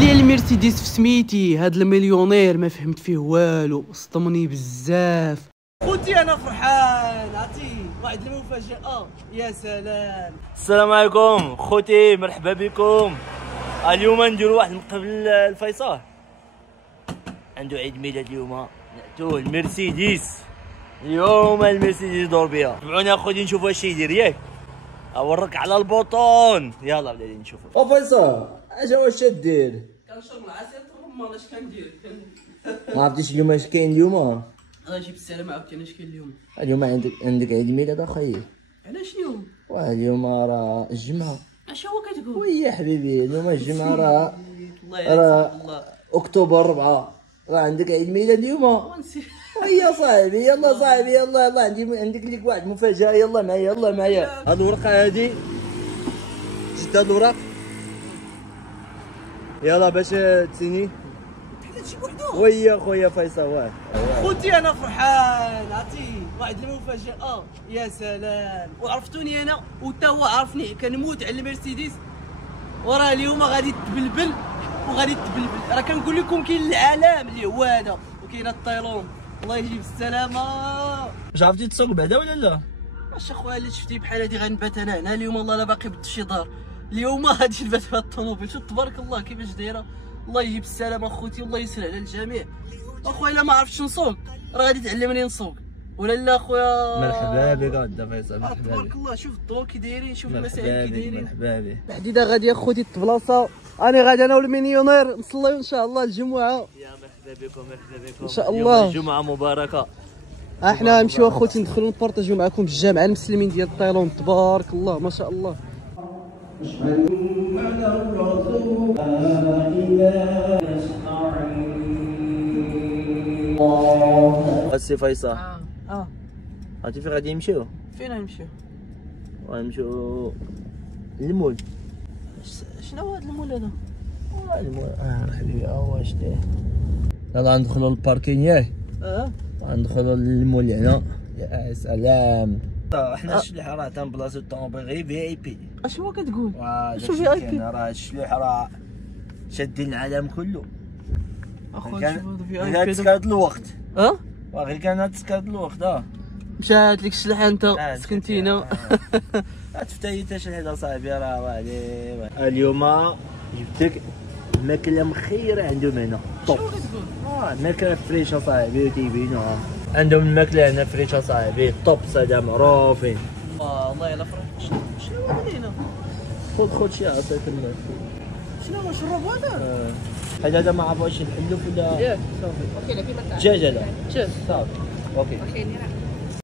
لي المرسيدس في سميتي. هاد المليونير ما فهمت فيه والو، صدمني بزاف. خوتي انا فرحان، عرفتي واحد المفاجأة يا سلام. السلام عليكم خوتي، مرحبا بكم. اليوم نديرو واحد قبل الفيصل عنده عيد ميلاد اليوم، نعتوه المرسيدس. اليوم المرسيدس دور بيها. تبعوني اخوتي نشوفوا واش يدير ياك. اوريك على البوطون، يلا بلاتي نشوفوا. فيصل اش واش دير؟ كنشرب العصير الرمان. اش كندير؟ ما عرفتيش اليوم اش كاين اليوم؟ الله يجيب السلامة. عاوتاني اش كاين اليوم؟ اليوم عندك عيد ميلاد اخويا. علاش اليوم؟ اليوم راه الجمعة. اش هو كتقول؟ ويا حبيبي اليوم الجمعة راه الله اكتوبر 4 راه عندك عيد ميلاد اليوم. ويا صاحبي يلا صاحبي يلا عندك ليك واحد مفاجأة. يلا معايا يلا معايا. هاد الورقة هادي شد هاد الوراق يلا باش تسيني. ويا خويا فيصل واه خوتي انا فرحان، عرفتي واحد المفاجأة يا سلام. وعرفتوني انا وتا هو عرفني، كنموت على المرسيدس. وراه اليوم غادي تبلبل وغادي تبلبل. راه كنقول لكم كاين العالم اللي هو هذا، وكاين الطيلون. الله يجيب السلامة. واش عرفتي تسوق بعدا ولا لا؟ واش اخويا اللي شفتي بحال هادي غنبات انا هنا اليوم. والله لا باقي بد شي دار اليوم. غادي نبات في هاد الطوموبيل. شوف تبارك الله كيفاش دايره. الله يجيب السلامة اخوتي والله يسهل على الجميع. اخويا الا ما عرفتش نسوق راه غادي تعلمني نسوق ولا لا اخويا؟ مرحبا بك غدا فيصل. مرحبا تبارك الله. شوف الضو كي دايرين، شوف المسائل كي دايرين. مرحبا بك. الحديده غادي اخوتي البلاصه. انا غادي انا والمليونير نصليو ان شاء الله الجمعه. يا مرحبا بكم مرحبا بكم ان شاء الله. جمعة مباركة. احنا نمشيو اخوتي ندخلوا نبارطاجيو معكم بالجامعه المسلمين ديال الطيلون. تبارك الله ما شاء الله. السي فيصل عرفتي فين غادي نمشيو؟ فين غنمشيو؟ غنمشيو للمول. شنو هو هذا المول هذا؟ المول حبيبي واش داير؟ يلا ندخلوا للباركينغ ياك. غندخلوا للمول هنا. يا سلام. احنا الشلوحه راه تنبلاصيو الطوموبيل غير في اي بي. اش هو كتقول؟ شو في اي بي؟ راه الشلوحه راه شادين العالم كله اخويا. شوف هذا في اي بي. تسكرت الوقت. غير كانت تسكرت الوقت. مشات لك الشلحه انت سكنتينا. تفتحي حتى شي حاجه صاحبي. راه عليه اليوم جبت لك الماكله مخيره عندهم هنا. طوب. الماكله فريشه صاحبي وتيبينوها. عندهم الماكله هنا فريشه صاحبي. طوب هذا معروفين. والله الا فرح. شنو هو هنا؟ خذ شي عطيك الماء. شنو هو الشراب هذا؟ هذا ما عرفوش الحلوف ولا؟ ياك صافي. اوكي لا كيما دجاج هذا. دجاج صافي اوكي.